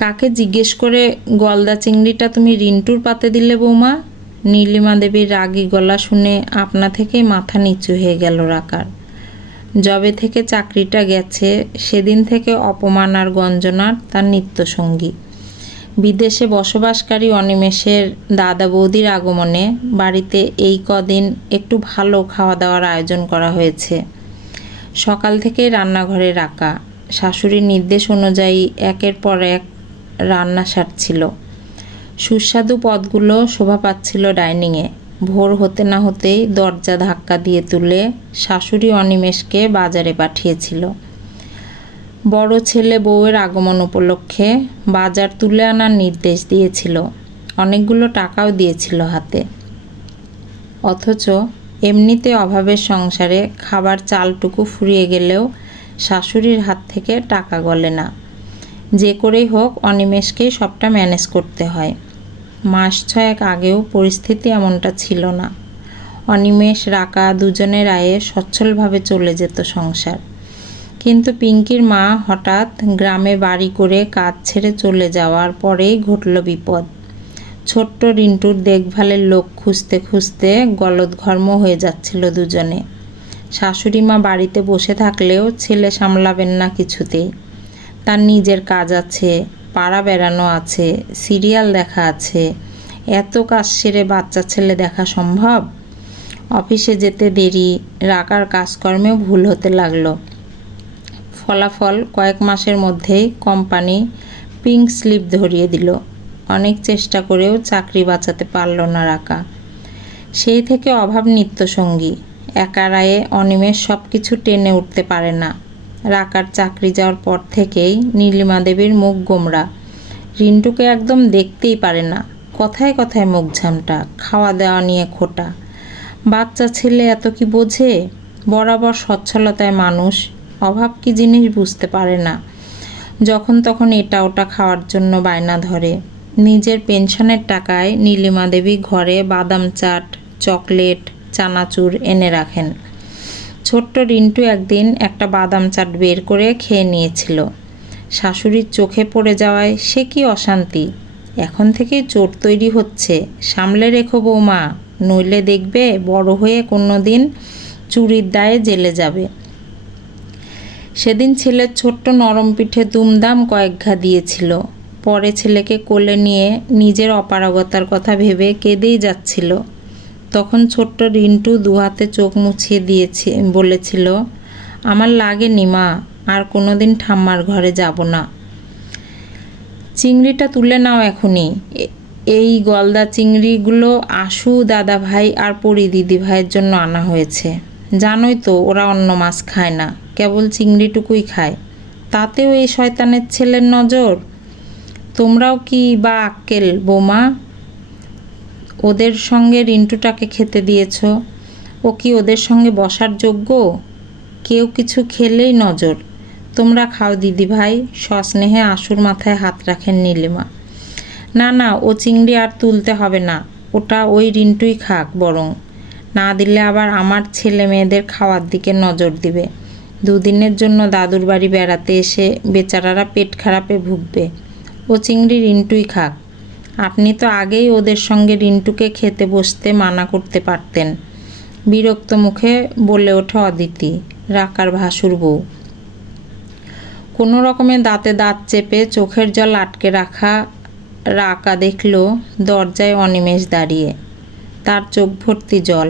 কাকে জিজ্ঞেস করে গলদা চিংড়িটা তুমি রিন্টুর পাতে দিলে বৌমা? নীলিমা দেবীর রাগী গলা শুনে আপনা থেকেই মাথা নিচু হয়ে গেল রাকার। যবে থেকে চাকরিটা গেছে সেদিন থেকে অপমান আর গঞ্জনার তার নিত্যসঙ্গী। বিদেশে বসবাসকারী অনিমেষের দাদা বৌদির আগমনে বাড়িতে এই কদিন একটু ভালো খাওয়া দাওয়ার আয়োজন করা হয়েছে। সকাল থেকেই রান্নাঘরে রাকা শাশুড়ির নির্দেশ অনুযায়ী একের পর এক রান্না সারছিল। সুস্বাদু পদগুলো শোভা পাচ্ছিল ডাইনিংয়ে। ভোর হতে না হতেই দরজা ধাক্কা দিয়ে তুলে শাশুড়ি অনিমেষকে বাজারে পাঠিয়েছিল। বড় ছেলে বউয়ের আগমন উপলক্ষে বাজার তুলে আনার নির্দেশ দিয়েছিল। অনেকগুলো টাকাও দিয়েছিল হাতে। অথচ এমনিতে অভাবের সংসারে খাবার চালটুকু ফুরিয়ে গেলেও শাশুড়ির হাত থেকে টাকা গলে না। যে করেই হোক অনিমেষকেই সবটা ম্যানেজ করতে হয়। মাস 6 আগেও পরিস্থিতি এমনটা ছিল না। অনিমেষ রাকা দুজনের আয়ে সচ্ছলভাবে চলে যেত সংসার। কিন্তু পিঙ্কির মা হঠাৎ গ্রামে বাড়ি করে কাজ ছেড়ে চলে যাওয়ার পরেই ঘটল বিপদ। ছোট্ট রিন্টুর দেখভালের লোক খুঁজতে খুঁজতে গলদঘর্ম হয়ে যাচ্ছিল দুজনে। শাশুড়ি মা বাড়িতে বসে থাকলেও ছেলে সামলাবেন না কিছুতেই। তার নিজের কাজ আছে, পাড়া বেড়ানো আছে, সিরিয়াল দেখা আছে। এত কাজ সেরে বাচ্চা ছেলে দেখা সম্ভব? অফিসে যেতে দেরি, রাকার কাজকর্মেও ভুল হতে লাগলো। ফলাফল কয়েক মাসের মধ্যেই কোম্পানি পিঙ্ক স্লিপ ধরিয়ে দিল। অনেক চেষ্টা করেও চাকরি বাঁচাতে পারল না রাকা। সেই থেকে অভাব নিত্যসঙ্গী। একার আয়ে অনিমেষ সব কিছু টেনে উঠতে পারে না। রাকার চাকরি যাওয়ার পর থেকেই নীলিমা দেবীর মুখ গোমড়া। রিন্টুকে একদম দেখতেই পারে না। কথায় কথায় মুখ ঝামটা, খাওয়া দাওয়া নিয়ে খোটা। বাচ্চা ছেলে এত কি বোঝে? বরাবর সচ্ছলতায় মানুষ, অভাব কি জিনিস বুঝতে পারে না। যখন তখন এটা ওটা খাওয়ার জন্য বায়না ধরে। নিজের পেনশনের টাকায় নীলিমা দেবী ঘরে বাদাম চাট, চকলেট, চানাচুর এনে রাখেন। ছোট্ট রিন্টু একদিন একটা বাদাম চাট বের করে খেয়ে নিয়েছিল। শাশুড়ির চোখে পড়ে যাওয়ায় সে কি অশান্তি। এখন থেকেই চোট তৈরি হচ্ছে, সামলে রেখো বৌমা, নইলে দেখবে বড় হয়ে কোনো দিন চুরির দায়ে জেলে যাবে। সেদিন ছেলের ছোট্ট নরম পিঠে দুমদাম কয়েক ঘা দিয়েছিল। পরে ছেলেকে কোলে নিয়ে নিজের অপারগতার কথা ভেবে কেঁদেই যাচ্ছিল। তখন ছোট্ট রিন্টু দুহাতে চোখ মুছিয়ে দিয়েছে, বলেছিল, আমার লাগেনি মা, আর কোনো দিন ঠাম্মার ঘরে যাব না। চিংড়িটা তুলে নাও এখনই। এই গলদা চিংড়িগুলো আশু দাদা ভাই আর পরি দিদি ভাইয়ের জন্য আনা হয়েছে। জানোই তো ওরা অন্য মাছ খায় না, কেবল চিংড়িটুকুই খায়। তাতেও এই শয়তানের ছেলের নজর। তোমরাও কি বা আক্কেল বৌমা? ওদের সঙ্গে রিন্টুটাকে খেতে দিয়েছ। ও কি ওদের সঙ্গে বসার যোগ্য? কেউ কিছু খেলেই নজর। তোমরা খাও দিদি ভাই, সস্নেহে আশুর মাথায় হাত রাখেন নীলিমা। না না, ও চিংড়ি আর তুলতে হবে না, ওটা ওই রিন্টুই খাক বরং। না দিলে আবার আমার ছেলে মেয়েদের খাওয়ার দিকে নজর দিবে। দুদিনের জন্য দাদুর বাড়ি বেড়াতে এসে বেচারারা পেট খারাপে ভুগবে। ও চিংড়ি রিন্টুই খাক। আপনি তো আগেই ওদের সঙ্গে রিন্টুকে খেতে বসতে মানা করতে পারতেন। বিরক্ত মুখে বলে ওঠে অদিতি, রাকার ভাসুর বউ। কোনো রকমে দাঁতে দাঁত চেপে চোখের জল আটকে রাখা রাকা দেখল দরজায় অনিমেষ দাঁড়িয়ে। তার চোখ ভর্তি জল।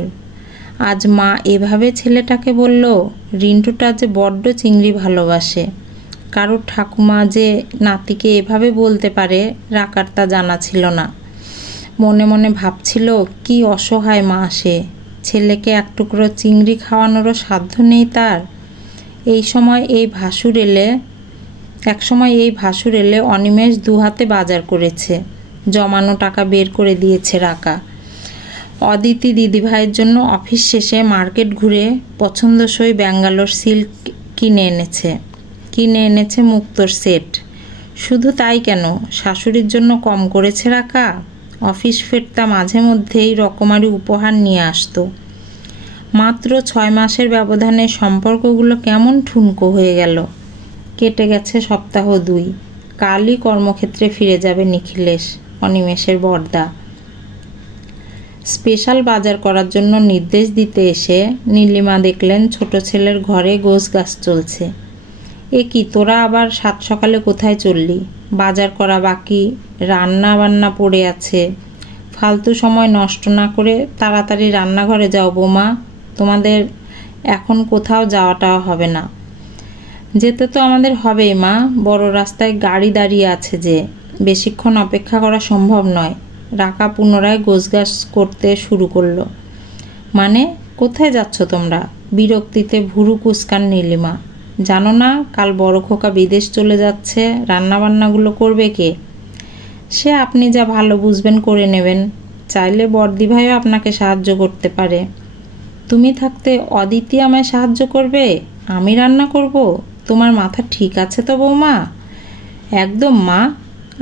আজ মা এভাবে ছেলেটাকে বলল, রিন্টুটা যে বড্ড চিংড়ি ভালোবাসে। কারোর ঠাকুমা যে নাতিকে এভাবে বলতে পারে রাকার তা জানা ছিল না। মনে মনে ভাবছিল, কি অসহায় মা সে, ছেলেকে এক টুকরো চিংড়ি খাওয়ানোরও সাধ্য নেই তার। এক সময় এই ভাসুর এলে অনিমেষ দুহাতে বাজার করেছে, জমানো টাকা বের করে দিয়েছে রাকা। অদিতি দিদিভাইয়ের জন্য অফিস শেষে মার্কেট ঘুরে পছন্দসই ব্যাঙ্গালোর সিল্ক কিনে এনেছে মুক্তোর সেট। শুধু তাই কেন, শাশুড়ির জন্য কম করেছে রাকা। অফিস ফেরতা মাঝে মধ্যেই রকমারি উপহার নিয়ে আসতো। মাত্র 6 মাসের ব্যবধানে সম্পর্কগুলো কেমন ঠুনকো হয়ে গেল। কেটে গেছে সপ্তাহ 2। কালই কর্মক্ষেত্রে ফিরে যাবে নিখিলেশ, অনিমেষের বড়দা। স্পেশাল বাজার করার জন্য নির্দেশ দিতে এসে নীলিমা দেখলেন ছোট ছেলের ঘরে গোছগাছ চলছে। এ কি, তোরা আবার সাত সকালে কোথায় চললি? বাজার করা বাকি, রান্না বান্না পড়ে আছে। ফালতু সময় নষ্ট না করে তাড়াতাড়ি রান্নাঘরে যাও বৌমা, তোমাদের এখন কোথাও যাওয়াটা হবে না। যেতে তো আমাদের হবেই মা, বড় রাস্তায় গাড়ি দাঁড়িয়ে আছে যে, বেশিক্ষণ অপেক্ষা করা সম্ভব নয়। রাকা পুনরায় গোছগাছ করতে শুরু করলো। মানে, কোথায় যাচ্ছ তোমরা? বিরক্তিতে ভুরু কুঁচকান নীলিমা। জানো না কাল বড় খোকা বিদেশ চলে যাচ্ছে, রান্নাবান্নাগুলো করবে কে? সে আপনি যা ভালো বুঝবেন করে নেবেন, চাইলে বর্দি ভাইও আপনাকে সাহায্য করতে পারে। তুমি থাকতে অদিতি আমায় সাহায্য করবে? আমি রান্না করব? তোমার মাথা ঠিক আছে তো বৌমা? একদম মা,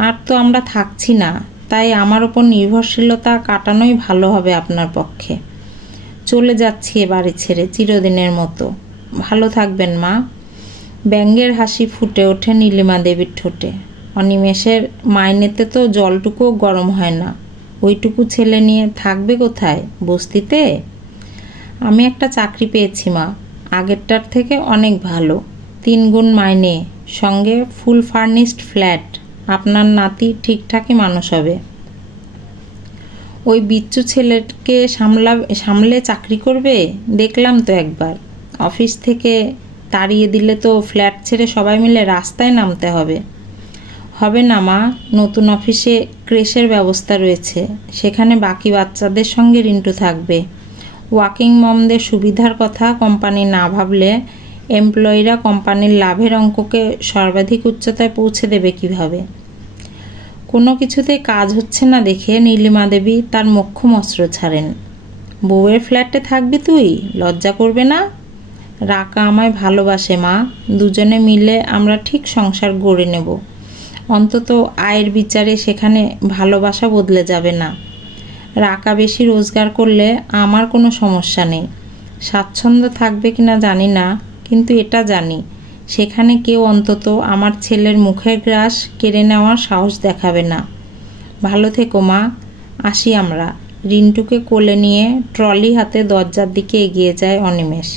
আর তো আমরা থাকছি না, তাই আমার ওপর নির্ভরশীলতা কাটানোই ভালো হবে আপনার পক্ষে। চলে যাচ্ছি এ বাড়ি ছেড়ে চিরদিনের মতো। ভালো থাকবেন মা। ব্যঙ্গের হাসি ফুটে ওঠে নীলিমা দেবীর ঠোঁটে। অনিমেষের মাইনেতে তো জলটুকুও গরম হয় না। ওইটুকু ছেলে নিয়ে থাকবে কোথায়? বস্তিতে? আমি একটা চাকরি পেয়েছি মা, আগেরটার থেকে অনেক ভালো। 3 গুণ মাইনে, সঙ্গে ফুল ফার্নিশড ফ্ল্যাট। আপনার নাতি ঠিকঠাকই মানুষ হবে। ওই বিচ্ছু ছেলেকে সামলে চাকরি করবে? দেখলাম তো একবার। অফিস থেকে তাড়িয়ে দিলে তো ফ্ল্যাট ছেড়ে সবাই মিলে রাস্তায় নামতে হবে। হবে না মা, নতুন অফিসে ক্রেশের ব্যবস্থা রয়েছে, সেখানে বাকি বাচ্চাদের সঙ্গে রিন্টু থাকবে। ওয়ার্কিং মমদের সুবিধার কথা কোম্পানি না ভাবলে এমপ্লয়িরা কোম্পানির লাভের অঙ্ককে সর্বাধিক উচ্চতায় পৌঁছে দেবে কিভাবে? কোনো কিছুতে কাজ হচ্ছে না দেখে নীলিমা দেবী তার মোক্ষম অস্ত্র ছাড়েন। বউয়ের ফ্ল্যাটে থাকবি তুই? লজ্জা করবে না? রাকা আমায় ভালোবাসে মা, দুজনে মিলে আমরা ঠিক সংসার গড়ে নেব। অন্তত আয়ের বিচারে সেখানে ভালোবাসা বদলে যাবে না। রাকা বেশি রোজগার করলে আমার কোনো সমস্যা নেই। স্বাচ্ছন্দ্য থাকবে কিনা জানি না, কিন্তু এটা জানি সেখানে কেউ অন্তত আমার ছেলের মুখের গ্রাস কেড়ে নেওয়ার সাহস দেখাবে না। ভালো থেকো মা, আসি আমরা। রিন্টুকে কোলে নিয়ে ট্রলি হাতে দরজার দিকে এগিয়ে যায় অনিমেষ।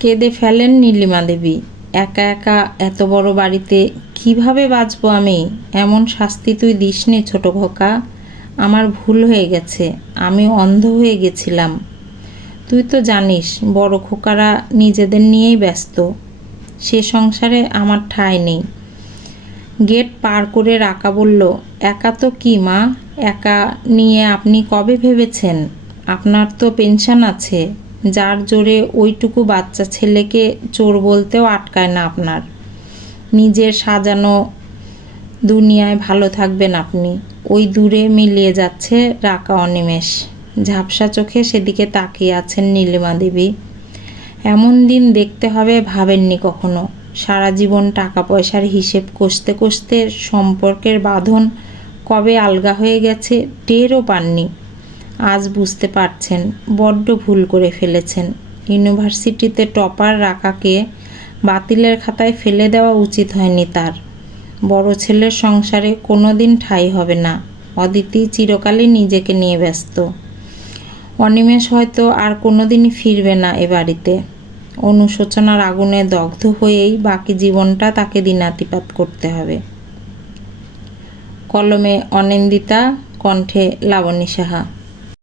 কেঁদে ফেলেন নীলিমা দেবী। একা একা এত বড় বাড়িতে কিভাবে বাঁচবো আমি? এমন শাস্তি তুই দিসনি ছোট খোকা। আমার ভুল হয়ে গেছে, আমি অন্ধ হয়ে গেছিলাম। তুই তো জানিস বড় খোকারা নিজেদের নিয়েই ব্যস্ত, সে সংসারে আমার ঠাঁই নেই। গেট পার করে রাকা বলল, একা তো কি মা, একা নিয়ে আপনি কবে ভেবেছেন? আপনার তো পেনশন আছে, যার জোরে ওইটুকু বাচ্চা ছেলেকে চোর বলতেও আটকায় না আপনার। নিজের সাজানো দুনিয়ায় ভালো থাকবেন আপনি। ওই দূরে মিলিয়ে যাচ্ছে রাকা অনিমেষ। ঝাপসা চোখে সেদিকে তাকিয়ে আছেন নীলিমা দেবী। এমন দিন দেখতে হবে ভাবেননি কখনো। সারা জীবন টাকা পয়সার হিসেব কষতে কষতে সম্পর্কের বাঁধন কবে আলগা হয়ে গেছে টেরও পাননি। আজ বুঝতে পারছেন বড্ড ভুল করে ফেলেছেন। ইউনিভার্সিটিতে টপার রাকাকে বাতিলের খাতায় ফেলে দেওয়া উচিত হয়নি তার। বড় ছেলের সংসারে কোনো দিন ঠাঁই হবে না। অদিতি চিরকালই নিজেকে নিয়ে ব্যস্ত। অনিমেষ হয়তো আর কোনো দিনই ফিরবে না এ বাড়িতে। অনুশোচনার আগুনে দগ্ধ হয়েই বাকি জীবনটা তাকে দিনাতিপাত করতে হবে। কলমে অনিন্দিতা, কণ্ঠে লাবণী সাহা।